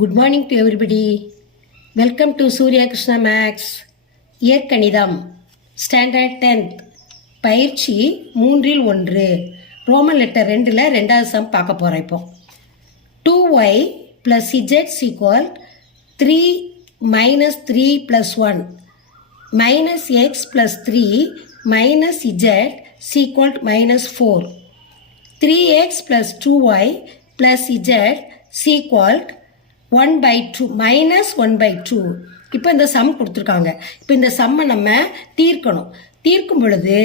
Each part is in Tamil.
Good morning to everybody welcome to Surya Krishna maths இயற்கணிதம் ஸ்டாண்டர்ட் டென்த் பயிற்சி மூன்றில் ஒன்று. ரோமன் லெட்டர் ரெண்டில் ரெண்டாவது சம் பார்க்க போகிறோம் இப்போ. Two y plus z is equal three minus three plus one minus x plus three minus z is equal minus four 3x plus 2y plus z is equal one by two minus one by two இப்போ இந்த சம் கொடுத்துருக்காங்க. இப்போ இந்த சம்மை நம்ம தீர்க்கணும். தீர்க்கும் பொழுது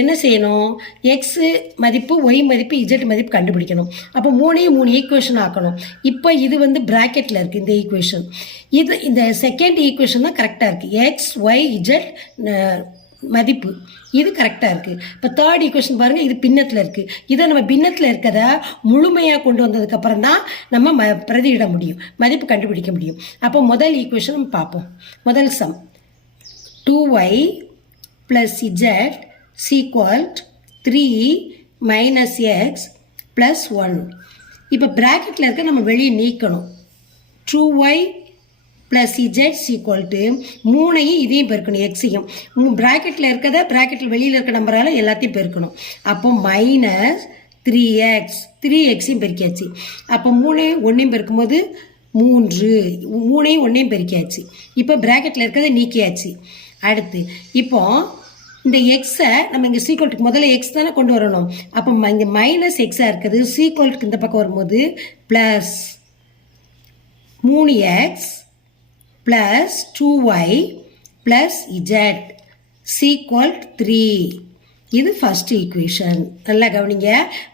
என்ன செய்யணும்? எக்ஸ் மதிப்பு ஒய் மதிப்பு இஜெட் மதிப்பு கண்டுபிடிக்கணும். அப்போ மூணையும் மூணு ஈக்குவேஷன் ஆக்கணும். இப்போ இது வந்து ப்ராக்கெட்டில் இருக்குது இந்த ஈக்குவேஷன் இது இந்த செகண்ட் ஈக்குவேஷன் தான் கரெக்டாக இருக்குது எக்ஸ் ஒய் இஜெட் மதிப்பு. இது கரெக்டாக இருக்குது இப்போ தேர்ட் ஈக்குவேஷன் பாருங்கள் இது பின்னத்தில் இருக்குது இதை நம்ம பின்னத்தில் இருக்கிறத முழுமையாக கொண்டு வந்ததுக்கப்புறம் தான் நம்ம ம பிரதியிட முடியும். மதிப்பு கண்டுபிடிக்க முடியும். அப்போ முதல் ஈக்குவேஷன் நம்ம பார்ப்போம். முதல் sum two y plus z is equal to three minus x plus one இப்போ ப்ராக்கெட்டில் இருக்க நம்ம வெளியே நீக்கணும். Two y plus z equal to மூணையும் இதையும் பெருக்கணும் எக்ஸையும் ப்ராக்கெட்டில் இருக்கிறத ப்ராக்கெட்டில் வெளியில் இருக்க நம்பரால் எல்லாத்தையும் பெருக்கணும். அப்போ மைனஸ் த்ரீ எக்ஸ் த்ரீ எக்ஸையும் பெருக்கியாச்சு. அப்போ மூணையும் ஒன்றையும் பெருக்கும்போது மூன்று மூணையும் ஒன்றையும் பெருக்கியாச்சு. இப்போ ப்ராக்கெட்டில் இருக்கிறத நீக்கியாச்சு. அடுத்து இப்போ இந்த எக்ஸை நம்ம இங்கே சீக்வல்ட்டுக்கு முதல்ல எக்ஸ் தானே கொண்டு வரணும். அப்போ இங்கே மைனஸ் எக்ஸாக இருக்குது சீக்வல்ட்டுக்கு இந்த பக்கம் வரும்போது ப்ளஸ் மூணு x plus two y plus z is equal three இது ஃபஸ்ட் ஈக்குவேஷன் நல்லா கவனிங்க.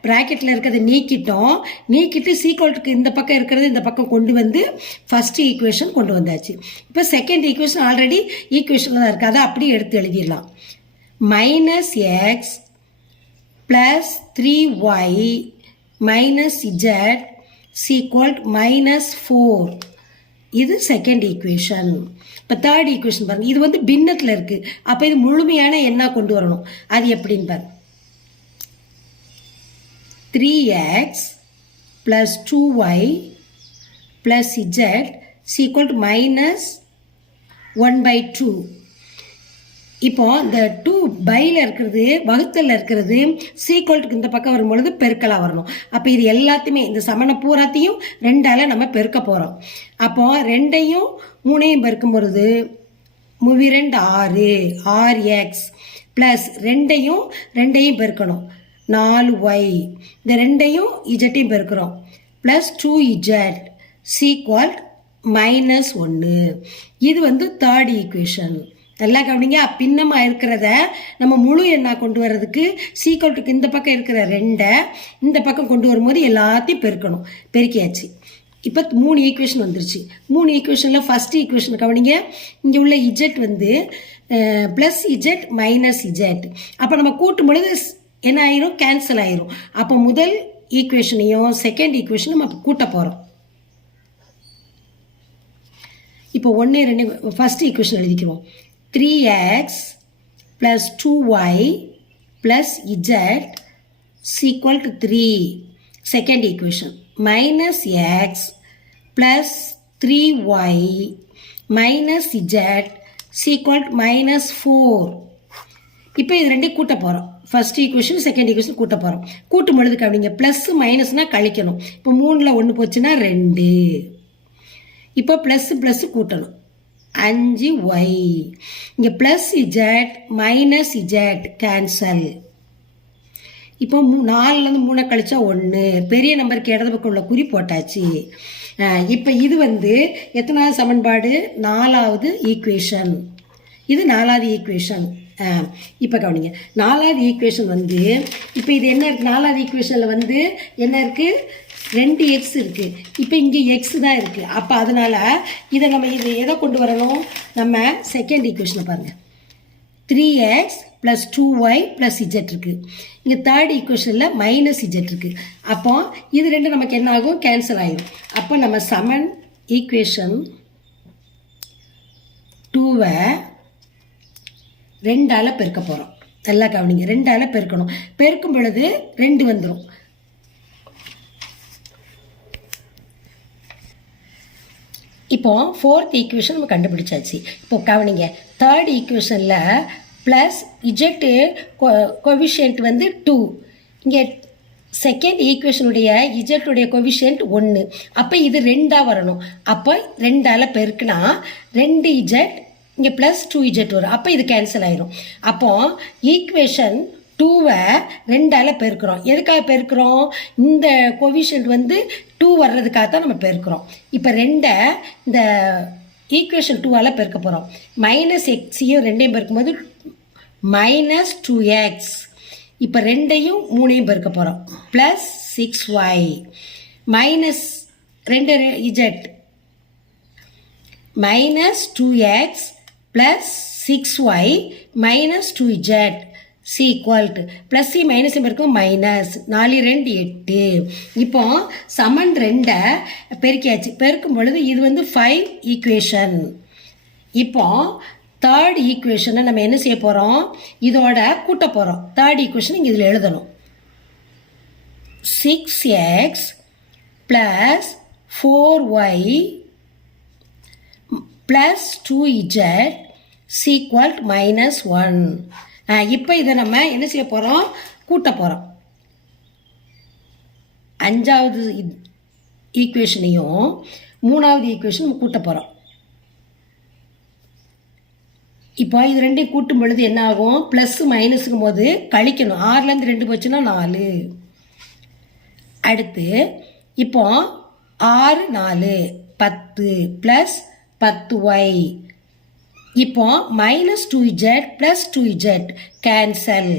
ப்ராக்கெட்டில் இருக்கிறத நீக்கிட்டோம். நீக்கிட்டு சீக்வல்ட்டுக்கு இந்த பக்கம் இருக்கிறது இந்த பக்கம் கொண்டு வந்து ஃபஸ்ட் ஈக்குவேஷன் கொண்டு வந்தாச்சு. இப்போ செகண்ட் ஈக்குவேஷன் ஆல்ரெடி ஈக்குவேஷனில் தான் இருக்குது அதை அப்படியே எடுத்து எழுதிடலாம். Minus x plus three y minus z is equal minus four இது செகண்ட் ஈக்குவேஷன் இப்போ தேர்ட் ஈக்குவேஷன் பாருங்கள் இது வந்து பின்னத்தில் இருக்குது அப்போ இது முழுமையான என்ன கொண்டு வரணும். அது எப்படின்னு பாருங்க three x plus two y plus z is equal to minus one by two இப்போ இந்த டூ பையில் இருக்கிறது வகுத்தலில் இருக்கிறது சீக்வல்ட்டுக்கு இந்த பக்கம் வரும்பொழுது பெருக்கலாக வரணும். அப்போ இது எல்லாத்தையுமே இந்த சமண பூராத்தையும் ரெண்டால் நம்ம பெருக்க போகிறோம் அப்போ ரெண்டையும் மூணையும் பெருக்கும் பொழுது மூவி ரெண்டு ஆறு ஆறு எக்ஸ் ப்ளஸ் ரெண்டையும் ரெண்டையும் பெருக்கணும். நாலு ஒய் இந்த ரெண்டையும் இஜட்டையும் பெருக்கிறோம். Plus two z is equal minus ஒன்று இது வந்து தேர்ட் ஈக்குவேஷன் நல்லா கவனிங்க. பின்னமாக இருக்கிறத நம்ம முழு எண்ணாக கொண்டு வர்றதுக்கு சீக்கிரட்டுக்கு இந்த பக்கம் இருக்கிற ரெண்டை இந்த பக்கம் கொண்டு வரும்போது எல்லாத்தையும் பெருக்கணும். பெருக்கியாச்சு. இப்போ மூணு ஈக்குவேஷன் வந்துருச்சு. மூணு ஈக்குவேஷனில் ஃபஸ்ட் ஈக்குவேஷன் கவனிங்க. இங்கே உள்ள இஜெட் வந்து ப்ளஸ் இஜெட் மைனஸ் இஜெட் அப்போ நம்ம கூட்டும் பொழுது என்ன ஆயிரும்? கேன்சல் ஆயிரும். அப்போ முதல் ஈக்குவேஷனையும் செகண்ட் ஈக்குவேஷனும் நம்ம கூட்ட போகிறோம் இப்போ ஒன்று ரெண்டு ஃபஸ்ட் ஈக்குவேஷன் எழுதிக்கிறோம். 3x plus 2y plus z is equal to 3. Second equation. Minus x plus 3y minus z is equal to minus 4. இப்போ இது ரெண்டையும் கூட்ட போகிறோம் ஃபர்ஸ்ட் ஈக்குவேஷன் செகண்ட் ஈக்குவேஷன் கூட்ட போகிறோம் கூட்டும் பொழுது கவனிங்க ப்ளஸ் மைனஸ்னால் கழிக்கணும் இப்போ மூணில் ஒன்று போச்சுன்னா ரெண்டு இப்போ ப்ளஸ் ப்ளஸ் கூட்டணும் அஞ்சு ஒய் இங்கே plus z minus z cancel இப்போ மூ நாலுலேருந்து மூணை கழிச்சா ஒன்று பெரிய நம்பருக்கு இடது பக்கம் உள்ள குறி போட்டாச்சு. இப்போ இது வந்து எத்தனாவது சமன்பாடு? நாலாவது ஈக்குவேஷன் இது நாலாவது ஈக்குவேஷன் இப்போ கவனிங்க. நாலாவது ஈக்குவேஷன் வந்து இப்போ இது என்ன இருக்குது நாலாவது ஈக்குவேஷனில் வந்து என்ன இருக்குது ரெண்டு எக்ஸ் இருக்குது இப்போ இங்கே எக்ஸ் தான் இருக்குது அப்போ அதனால் இதை நம்ம இது எதை கொண்டு வரணும்? நம்ம செகண்ட் ஈக்குவேஷனை பாருங்கள் three x plus two y plus z இருக்குது இங்கே தேர்ட் ஈக்குவேஷனில் மைனஸ் இஜெட் இருக்குது அப்போ இது ரெண்டு நமக்கு என்ன ஆகும்? கேன்சல் ஆகிடும் அப்போ நம்ம சமன் ஈக்குவேஷன் டூவை ரெண்டால் பெருக்க போகிறோம் நல்லா கவனிங்க. ரெண்டால் பெருக்கணும். பெருக்கும் பொழுது ரெண்டு வந்துடும் இப்போ ஃபோர்த் ஈக்குவேஷன் நம்ம கண்டுபிடிச்சாச்சு. இப்போ கவனிங்க. தேர்ட் ஈக்குவேஷனில் ப்ளஸ் இஜெக்ட் கொவிஷியன்ட் வந்து டூ இங்கே செகண்ட் ஈக்குவேஷனுடைய இஜெட்டுடைய கொவிஷியன்ட் ஒன்று அப்போ இது ரெண்டாக வரணும். அப்போ ரெண்டால் பெருக்குனா ரெண்டு இஜெட் இங்கே ப்ளஸ் டூ இஜெட் வரும். அப்போ இது கேன்சல் ஆயிரும். அப்போ ஈக்குவேஷன் டூவை ரெண்டால் பெருக்கிறோம். எதுக்காக பெருக்கிறோம்? இந்த கோவிஷீல்டு வந்து டூ வர்றதுக்காக தான் நம்ம பெருக்கிறோம். இப்போ ரெண்டை இந்த ஈக்குவேஷன் டூவால் பெருக்க போகிறோம் மைனஸ் எக்ஸையும் ரெண்டையும் பெருக்கும்போது மைனஸ் டூ எக்ஸ் இப்போ ரெண்டையும் மூணையும் பெருக்க போகிறோம் ப்ளஸ் சிக்ஸ் ஒய் மைனஸ் ரெண்டு z minus two x plus six y minus two z C equal to plus C minus இருக்கும் மைனஸ் நாலு ரெண்டு எட்டு. இப்போ சமன் ரெண்டை பெருக்கியாச்சு. பெருக்கும் பொழுது இது வந்து ஃபைவ் ஈக்குவேஷன் இப்போ தேர்ட் ஈக்குவேஷனை நம்ம என்ன செய்ய போகிறோம் இதோட கூட்ட போகிறோம் தேர்ட் ஈக்குவேஷன் இங்கே இதில் எழுதணும். Six x plus four y plus two z is equal minus one இப்போ இதை நம்ம என்ன செய்ய போகிறோம் கூட்ட போகிறோம் அஞ்சாவது ஈக்குவேஷனையும் மூணாவது ஈக்குவேஷன் நம்ம கூட்ட போகிறோம் இப்போ இது ரெண்டையும் கூட்டும் பொழுது என்ன ஆகும்? ப்ளஸ் மைனஸுக்கும் போது கழிக்கணும். ஆறுலேருந்து ரெண்டு போச்சுன்னா நாலு. அடுத்து இப்போ ஆறு நாலு. பத்து ப்ளஸ் பத்து ஒய் இப்போ minus two z plus two z cancel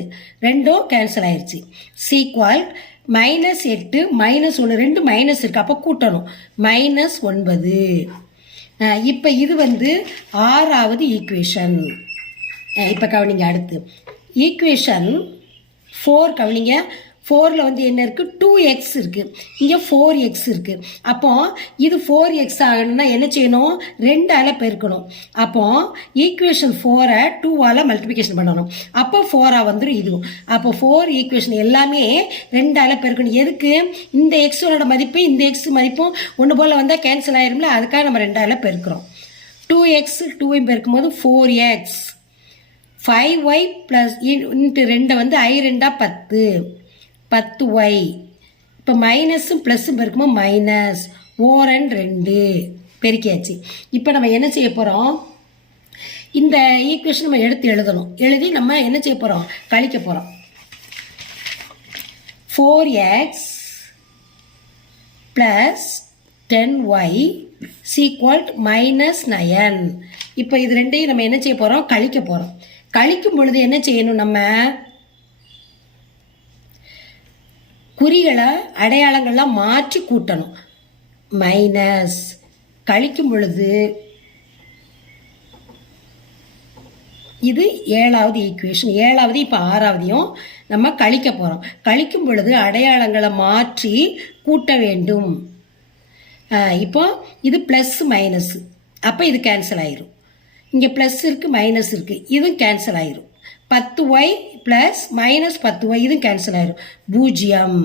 ரெண்டும் கேன்சல் ஆயிடுச்சு சீக்வல் மைனஸ் எட்டு மைனஸ் ஒன்று ரெண்டு மைனஸ் இருக்குது அப்போ கூட்டணும். மைனஸ் ஒன்பது. இப்போ இது வந்து ஆறாவது ஈக்குவேஷன் இப்போ கவனிங்க அடுத்து. ஈக்குவேஷன் ஃபோர் கவனிங்க. ஃபோரில் வந்து என்ன இருக்குது டூ எக்ஸ் இருக்குது இங்கே ஃபோர் எக்ஸ் இருக்குது அப்போ இது ஃபோர் எக்ஸ் ஆகணும்னா என்ன செய்யணும்? ரெண்டால் பெருக்கணும். அப்போ ஈக்குவேஷன் ஃபோரை டூவால் மல்டிபிகேஷன் பண்ணணும். அப்போ ஃபோராக வந்துடும் இதுவும் அப்போ ஃபோர் ஈக்குவேஷன் எல்லாமே ரெண்டால் பெருக்கணும். எதுக்கு? இந்த எக்ஸோட மதிப்பு இந்த எக்ஸ் மதிப்பும் ஒன்று போல் வந்தால் கேன்சல் ஆயிரும்ல அதுக்காக நம்ம ரெண்டால் பெருக்கிறோம். டூ எக்ஸ் டூவையும் பெருக்கும்போது four x five y plus into ரெண்டை வந்து ஐ ரெண்டாக பத்து. பத்து ஒய் இப்போ மைனஸும் ப்ளஸ்ஸும் பெருக்கும்போது மைனஸ் ஓரன் ரெண்டு. பெருக்கியாச்சு. இப்போ நம்ம என்ன செய்ய போகிறோம் இந்த ஈக்குவேஷன் நம்ம எடுத்து எழுதணும். எழுதி நம்ம என்ன செய்ய போகிறோம் கழிக்க போகிறோம் four x plus ten y is equal to minus nine இப்போ இது ரெண்டையும் நம்ம என்ன செய்ய போகிறோம் கழிக்க போகிறோம் கழிக்கும் பொழுது என்ன செய்யணும் நம்ம? குறிகளை அடையாளங்கள்லாம் மாற்றி கூட்டணும். மைனஸ் கழிக்கும் பொழுது இது ஏழாவது ஈக்குவேஷன் ஏழாவது இப்போ ஆறாவதையும் நம்ம கழிக்க போகிறோம் கழிக்கும் பொழுது அடையாளங்களை மாற்றி கூட்ட வேண்டும். இப்போ இது ப்ளஸ் மைனஸ் அப்போ இது கேன்சல் ஆயிரும். இங்கே ப்ளஸ் இருக்குது மைனஸ் இருக்குது இதுவும் கேன்சல் ஆயிரும். பத்து ஒய் ப்ளஸ் மைனஸ் பத்து ஒய் இதுவும் கேன்சல் ஆயிரும். பூஜ்ஜியம்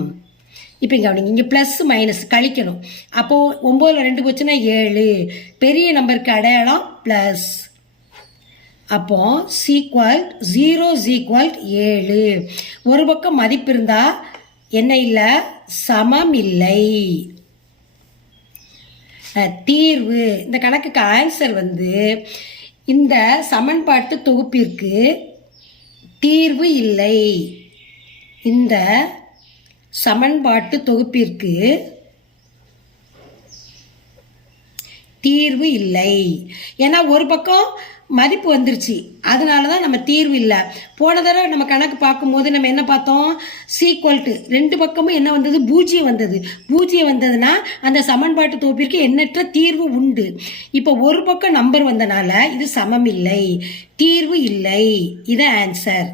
இப்போ இங்கே கவனிங்க இங்கே ப்ளஸ் மைனஸ் கழிக்கணும். அப்போது ஒம்போதில் ரெண்டு போச்சுன்னா ஏழு. பெரிய நம்பருக்கு அடையாளம் ப்ளஸ் அப்போ சீக்வல் ஜீரோ சீக்வல் ஏழு. ஒரு பக்கம் மதிப்பு இருந்தால் என்ன இல்லை? சமம் இல்லை. தீர்வு. இந்த கணக்குக்கு ஆன்சர் வந்து இந்த சமன்பாட்டு தொகுப்பிற்கு தீர்வு இல்லை. இந்த சமன்பாட்டு தொகுப்பிற்கு தீர்வு இல்லை. ஏன்னா ஒரு பக்கம் மதிப்பு வந்துருச்சு. அதனால தான் நம்ம தீர்வு இல்லை. போன தடவை நம்ம கணக்கு பார்க்கும்போது நம்ம என்ன பார்த்தோம்? சீக்வல்ட்டு ரெண்டு பக்கமும் என்ன வந்தது? பூஜ்ஜியம் வந்தது. பூஜ்ஜியம் வந்ததுன்னா அந்த சமன்பாட்டு தொகுப்பிற்கு எண்ணற்ற தீர்வு உண்டு. இப்போ ஒரு பக்கம் நம்பர் வந்தனால இது சமம் இல்லை தீர்வு இல்லை. இது ஆன்சர்